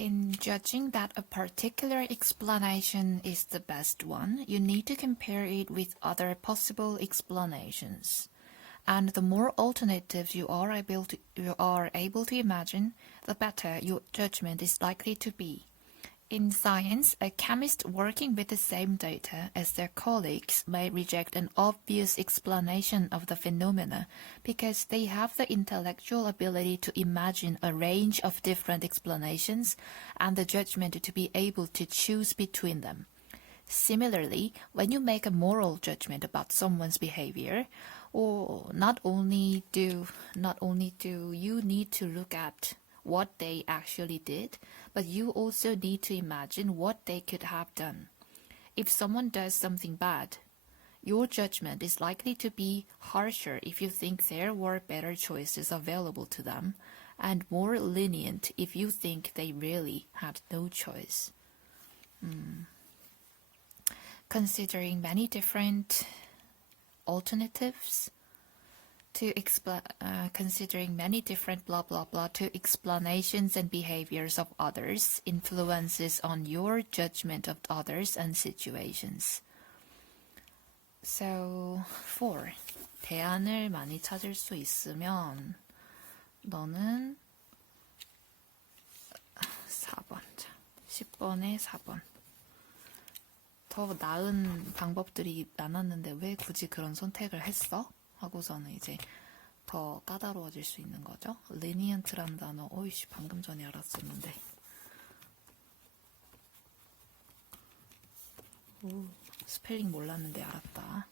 In judging that a particular explanation is the best one, you need to compare it with other possible explanations. And the more alternatives you are able to imagine, the better your judgment is likely to be. In science, a chemist working with the same data as their colleagues may reject an obvious explanation of the phenomena because they have the intellectual ability to imagine a range of different explanations and the judgment to be able to choose between them. Similarly, when you make a moral judgment about someone's behavior, or not only do you need to look at what they actually did, but you also need to imagine what they could have done. If someone does something bad, your judgment is likely to be harsher if you think there were better choices available to them, and more lenient if you think they really had no choice. Considering many different alternatives to considering many different blah blah blah to explanations and behaviors of others influences on your judgment of others and situations. So 4. 대안을 많이 찾을 수 있으면 너는 4번 10번에 4번 더 나은 방법들이 많았는데 왜 굳이 그런 선택을 했어? 하고서는 이제 더 까다로워질 수 있는 거죠. lenient라는 단어, 어이씨 방금 전에 알았었는데. 오, 스펠링 몰랐는데 알았다.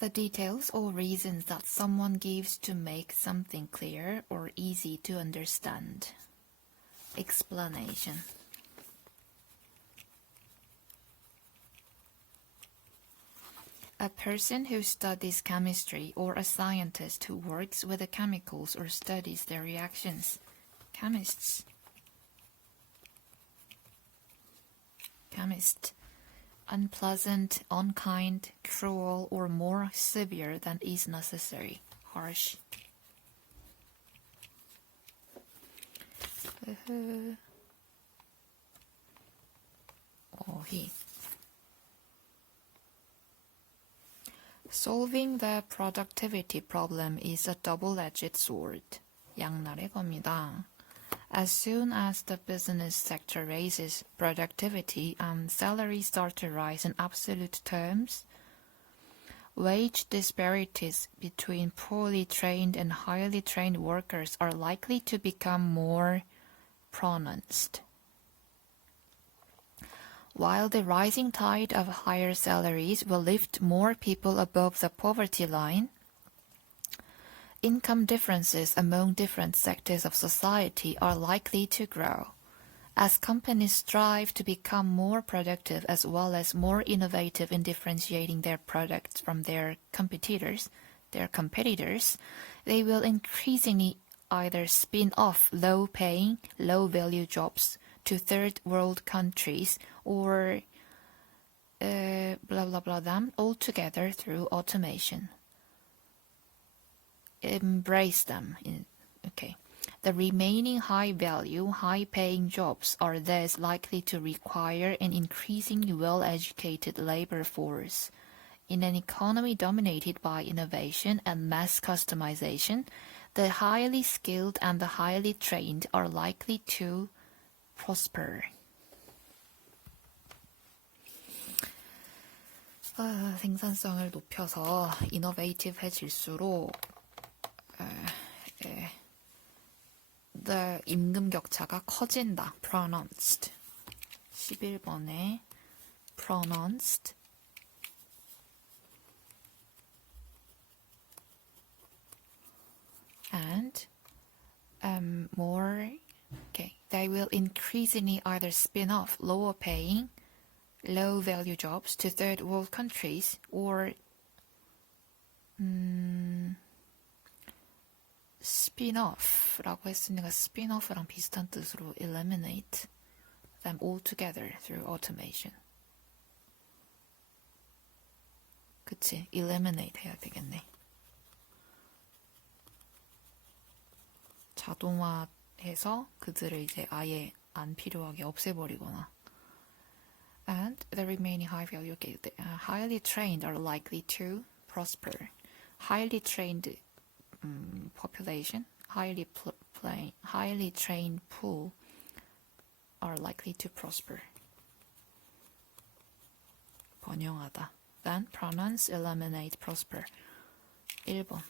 The details or reasons that someone gives to make something clear or easy to understand. Explanation. A person who studies chemistry or a scientist who works with the chemicals or studies their reactions. Chemist. Unpleasant, unkind, cruel, or more severe than is necessary. Harsh. He. Solving the productivity problem is a double-edged sword. 양날의 검이다. As soon as the business sector raises productivity and salaries start to rise in absolute terms, wage disparities between poorly trained and highly trained workers are likely to become more pronounced. While the rising tide of higher salaries will lift more people above the poverty line, income differences among different sectors of society are likely to grow. As companies strive to become more productive as well as more innovative in differentiating their products from their competitors, they will increasingly either spin off low-paying, low-value jobs to third-world countries or them altogether through automation. Embrace them. The remaining high-value, high-paying jobs are thus likely to require an increasingly well-educated labor force. In an economy dominated by innovation and mass customization, the highly skilled and the highly trained are likely to prosper. 생산성을 높여서 이노베이티브해질수록 the 임금 격차가 커진다. pronounced. 11번에 pronounced. And they will increasingly either spin off lower paying, low value jobs to third world countries or spin-off라고 했으니까 spin-off랑 비슷한 뜻으로 eliminate them altogether through automation. 그치? eliminate 해야 되겠네. 자동화해서 그들을 이제 아예 안 필요하게 없애버리거나. And the remaining high value, highly trained are likely to prosper. Highly trained population, highly trained pool are likely to prosper. 번영하다. Then pronounce, eliminate, prosper. 1번.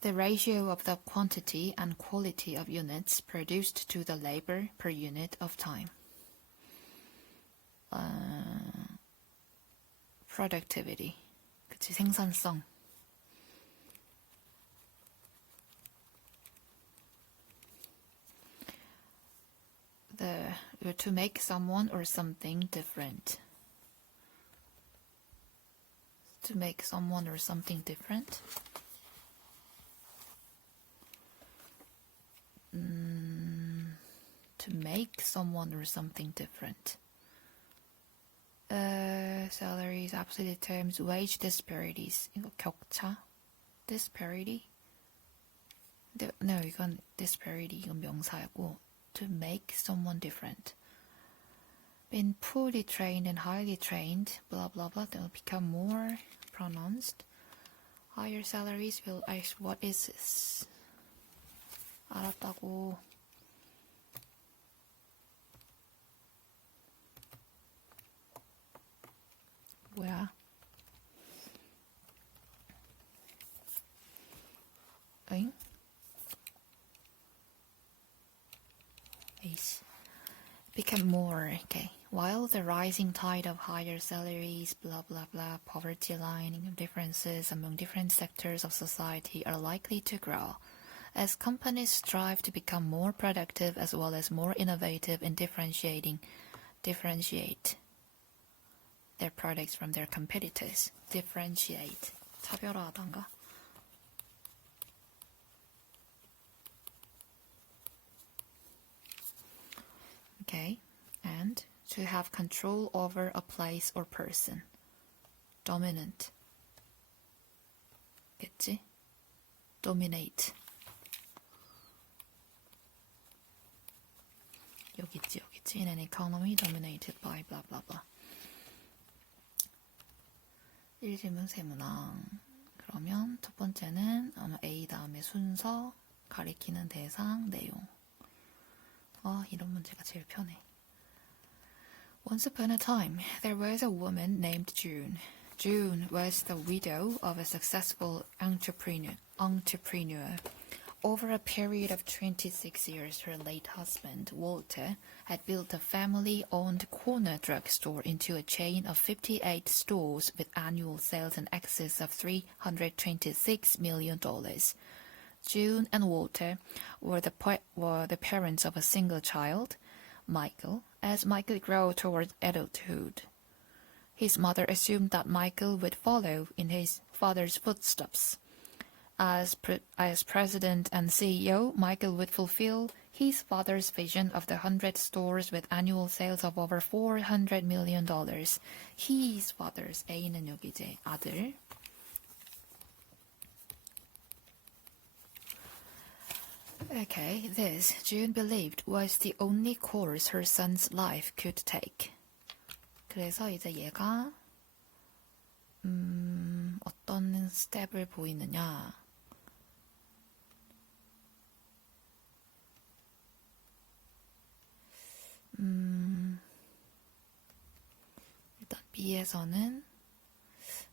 The ratio of the quantity and quality of units produced to the labor per unit of time. Productivity. 그치, 생산성. To make someone or something different. To make someone or something different. To make someone or something different. Salaries, absolute terms, wage disparities. 이거 격차? Disparity? No, 이건 disparity, 이건 명사고. To make someone different. Being poorly trained and highly trained, blah blah blah, they'll become more pronounced. Higher salaries will ask, what is this? 알았다고. 뭐야? 응? Ace. Become more, okay. While the rising tide of higher salaries, blah blah blah, poverty line differences among different sectors of society are likely to grow, as companies strive to become more productive as well as more innovative in differentiate their products from their competitors. Differentiate. 차별화하던가? Okay. And to have control over a place or person. Dominant. 겠지? Dominate. 여기 있지. In an economy dominated by blah blah blah. 1질문 세문항. 그러면 첫 번째는 아마 A 다음에 순서, 가리키는 대상, 내용. 이런 문제가 제일 편해. Once upon a time, there was a woman named June. June was the widow of a successful entrepreneur. Over a period of 26 years, her late husband, Walter, had built a family-owned corner drugstore into a chain of 58 stores with annual sales in excess of $326 million. June and Walter were the parents of a single child, Michael, as Michael grew towards adulthood. His mother assumed that Michael would follow in his father's footsteps. As president and CEO, Michael would fulfill his father's vision of the 100 stores with annual sales of over $400 million. His father's A는 여기 이제 아들. Okay, this, June believed, was the only course her son's life could take. 그래서 이제 얘가 어떤 스텝을 보이느냐. 일단 B에서는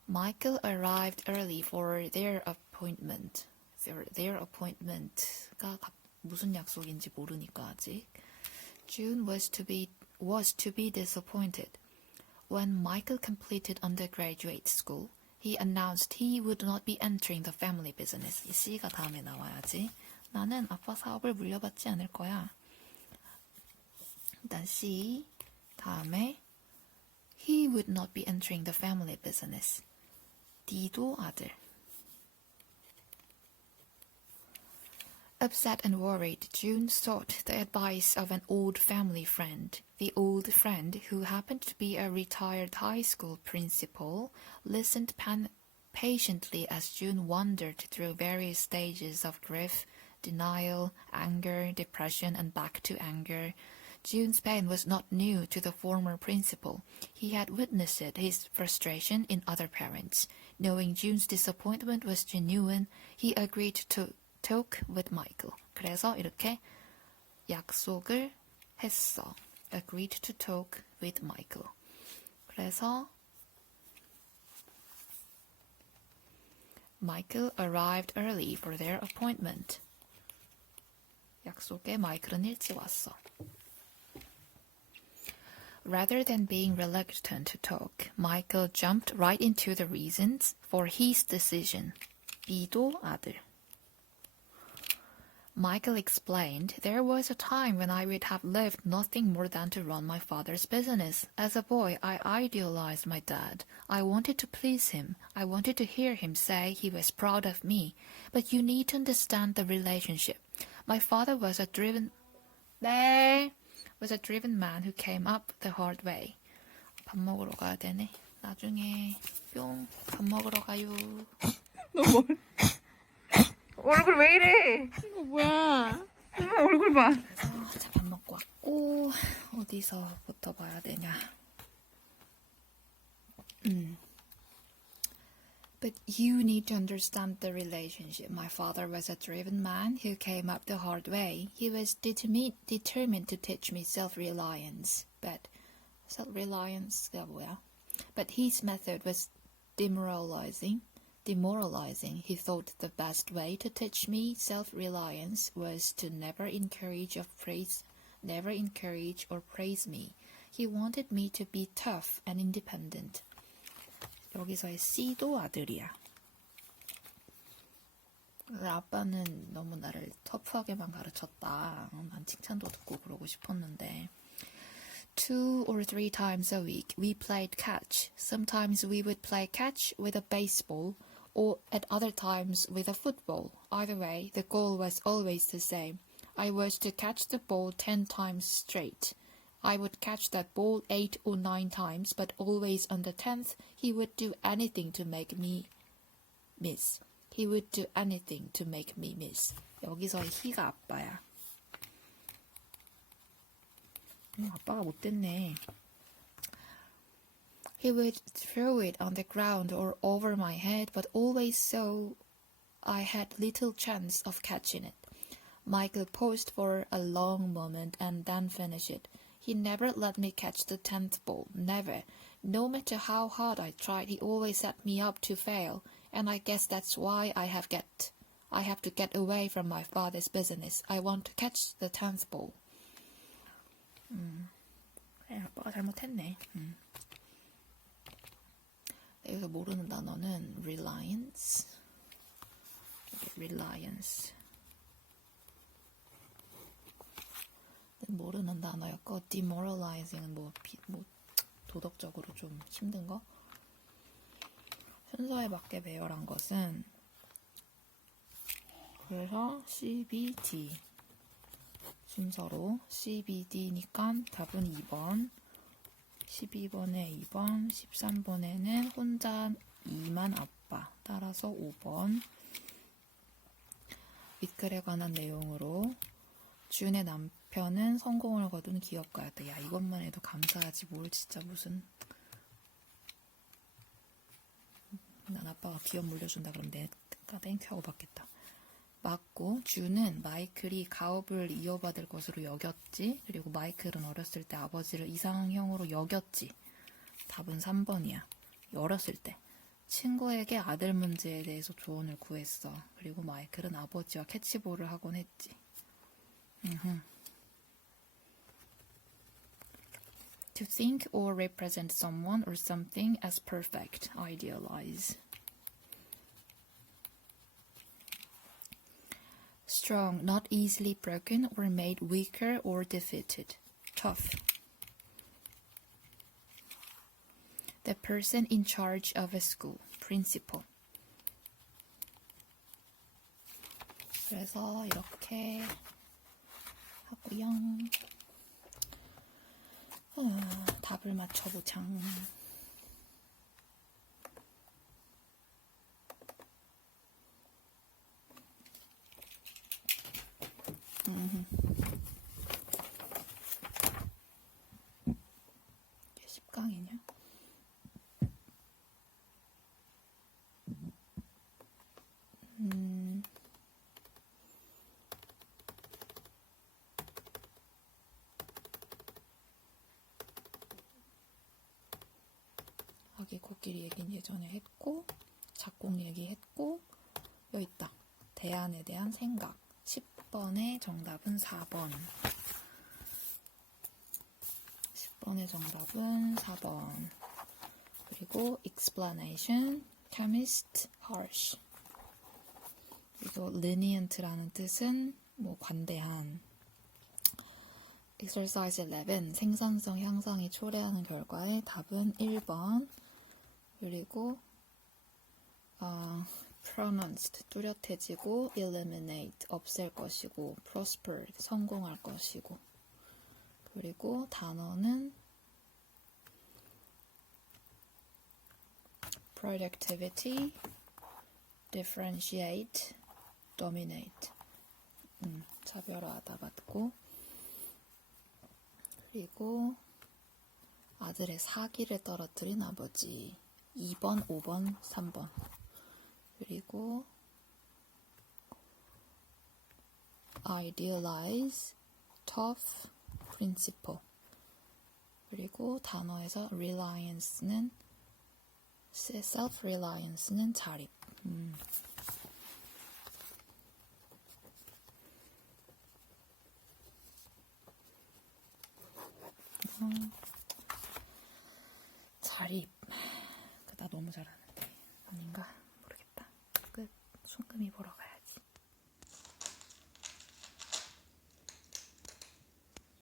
Michael arrived early for their appointment. Their appointment가 무슨 약속인지 모르니까 아직. June was to be disappointed. When Michael completed undergraduate school, he announced he would not be entering the family business. 이 C가 다음에 나와야지. 나는 아빠 사업을 물려받지 않을 거야. 일단 C 다음에 he would not be entering the family business. D도 아들. Upset and worried, June sought the advice of an old family friend. The old friend, who happened to be a retired high school principal, listened patiently as June wandered through various stages of grief, denial, anger, depression, and back to anger. June's pain was not new to the former principal. He had witnessed his frustration in other parents. Knowing June's disappointment was genuine, he agreed to talk with Michael. 그래서 이렇게 약속을 했어. Agreed to talk with Michael. 그래서 Michael arrived early for their appointment. 약속에 마이클은 일찍 왔어. Rather than being reluctant to talk, Michael jumped right into the reasons for his decision. B도 아들. Michael explained, there was a time when I would have lived nothing more than to run my father's business. As a boy, I idealized my dad. I wanted to please him. I wanted to hear him say he was proud of me. But you need to understand the relationship. My father was a driven man who came up the hard way. 밥 먹으러 가야 되네. 나중에 뿅 밥 먹으러 가요. 너 뭘? 얼굴 왜 이래? 이거 뭐야? 엄마 얼굴 봐. 그래서 자, 밥 먹고 왔고 어디서부터 봐야 되냐? But you need to understand the relationship. My father was a driven man who came up the hard way. He was determined to teach me self-reliance. But self-reliance가 뭐야? But his method was demoralizing. He thought the best way to teach me self-reliance was to never encourage or praise me. He wanted me to be tough and independent. 여기서의 C도 아들이야. 아빠는 너무 나를 터프하게만 가르쳤다. 난 칭찬도 듣고 그러고 싶었는데. 2 or 3 times a week we played catch. Sometimes we would play catch with a baseball or at other times with a football. Either way, the goal was always the same. I was to catch the ball 10 times straight. I would catch that ball 8 or 9 times, but always on the 10th, he would do anything to make me miss. 여기서의 he가 아빠야. 아빠가 못됐네. He would throw it on the ground or over my head, but always so I had little chance of catching it. Michael paused for a long moment and then finished it. He never let me catch the 10th ball, never. No matter how hard I tried, he always set me up to fail, and I guess that's why I have to get away from my father's business. I want to catch the 10th ball. 아빠가 잘못했네. 여기서 모르는 단어는 reliance. 모르는 단어였고 demoralizing은 뭐 도덕적으로 좀 힘든 거. 순서에 맞게 배열한 것은 그래서 CBD 순서로 CBD니까 답은 2번, 12번에 2번, 13번에는 혼자 2만 아빠, 따라서 5번. 윗글에 관한 내용으로 준의 남편은 성공을 거둔 기업가였다. 야, 이것만 해도 감사하지 뭘 진짜 무슨. 난 아빠가 기업 물려준다 그러면 내가 땡큐하고 받겠다. 맞고 준은 마이클이 가업을 이어받을 것으로 여겼지. 그리고 마이클은 어렸을 때 아버지를 이상형으로 여겼지. 답은 3번이야. 어렸을 때. 친구에게 아들 문제에 대해서 조언을 구했어. 그리고 마이클은 아버지와 캐치볼을 하곤 했지. To think or represent someone or something as perfect. Idealize. Strong, not easily broken or made weaker or defeated. Tough. The person in charge of a school. Principal. 그래서 이렇게 하고요. 답을 맞춰보자. 특강이냐? 아기 코끼리 얘기는 예전에 했고, 작곡 얘기했고, 여기 있다. 대안에 대한 생각. 10번의 정답은 4번. 10번의 정답은 4번. 그리고 explanation, chemist, harsh. 그리고 lenient라는 뜻은 뭐 관대한. exercise 11, 생산성 향상이 초래하는 결과의 답은 1번. 그리고 pronounced, 뚜렷해지고, eliminate, 없앨 것이고, prosper, 성공할 것이고. 그리고 단어는 productivity, differentiate, dominate. 차별화하다 맞고. 그리고 아들의 사기를 떨어뜨린 아버지. 2번, 5번, 3번. 그리고 idealize, tough, principle. 그리고 단어에서 reliance는 self-reliance는 자립. 자립. 나 너무 잘하는데. 아닌가? 모르겠다. 끝. 순금이 보러 가요.